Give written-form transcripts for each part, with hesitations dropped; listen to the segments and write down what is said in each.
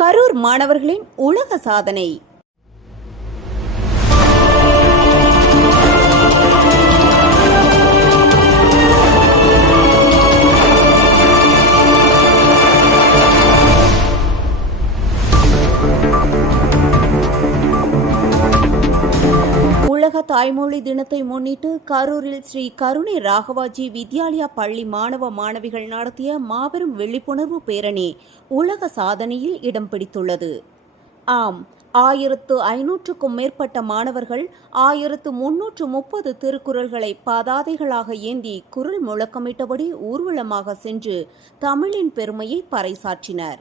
கரூர் மாணவர்களின் உலக சாதனை. உலக தாய்மொழி தினத்தை முன்னிட்டு கரூரில் ஸ்ரீ கருணை ராகவாஜி வித்யாலயா பள்ளி மாணவ மாணவிகள் நடத்திய மாபெரும் விழிப்புணர்வு பேரணி உலக சாதனையில் இடம் பிடித்துள்ளது. ஆம், 1500க்கும் மேற்பட்ட மாணவர்கள் 1330 திருக்குறள்களை பதாதைகளாக ஏந்தி குரல் முழக்கமிட்டபடி ஊர்வலமாக சென்று தமிழின் பெருமையை பறைசாற்றினர்.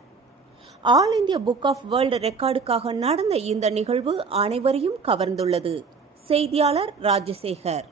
All India book of world ரெக்கார்டுக்காக நடந்த இந்த நிகழ்வு அனைவரையும் கவர்ந்துள்ளது. செய்தியாளர் ராஜசேகர்.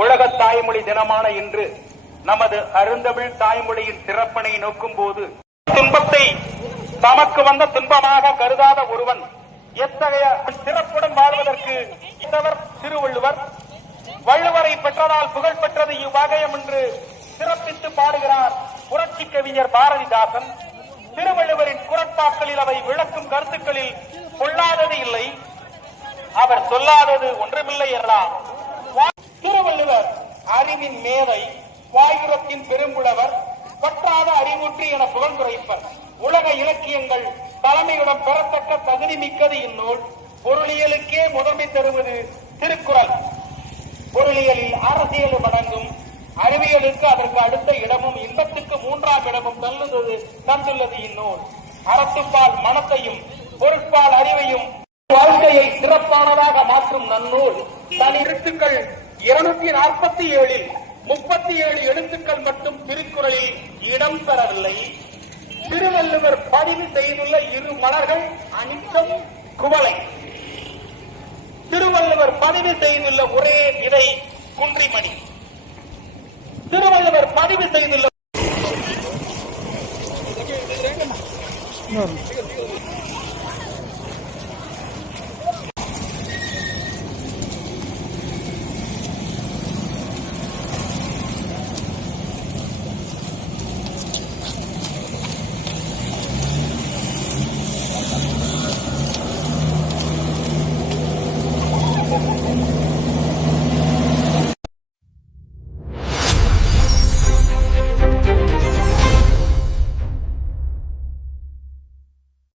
உலக தாய்மொழி தினமான இன்று நமது அருந்தமிழ் தாய்மொழியின் சிறப்பினை நோக்கும் போது துன்பத்தை தமக்கு வந்த துன்பமாக கருதாத ஒருவன் எத்தகைய சிறப்புடன் வாழ்வதற்கு திருவள்ளுவர் வள்ளுவரை பெற்றதால் புகழ் பெற்றது இவ்வகையம் என்று சிறப்பித்து பாடுகிறார் புரட்சி கவிஞர் பாரதிதாசன். திருவள்ளுவரின் குரட்பாக்களில் அவை விளக்கும் கருத்துக்களில் கொள்ளாதது இல்லை, அவர் சொல்லாதது ஒன்றுமில்லை என்றார். திருவள்ளுவர் அறிவின் மேதை, வாயுரத்தின் பெரும்புலவர், பற்றாத அறிவுற்றி என புகழ்ந்துரைப்பர். உலக இலக்கியங்கள் தலைமையுடன் பெறத்தக்க தகுதி மிக்கது இந்நூல். பொருளியலுக்கே முதன்மை தருவது திருக்குறள். பொருளியலில் அரசியலும் அடங்கும். அறிவியலுக்கு அதற்கு அடுத்த இடமும் இன்பத்துக்கு 3ஆம் இடமும் தந்துள்ளது இந்நூல். அறத்துப்பால் மனத்தையும் பொருட்பால் அறிவையும் வாழ்க்கையை சிறப்பானதாக மாற்றும் நன்னூல். தன் எழுத்துக்கள் 247 37 எழுத்துக்கள் மட்டும் திருக்குறளில் இடம் பெறவில்லை. திருவள்ளுவர் பதிவு செய்துள்ள 2 மலர்கள் அனிச்சம், குவளை. திருவள்ளுவர் பதிவு செய்துள்ள ஒரே விதை குன்றிமணி. திருவள்ளுவர் பதிவு செய்துள்ள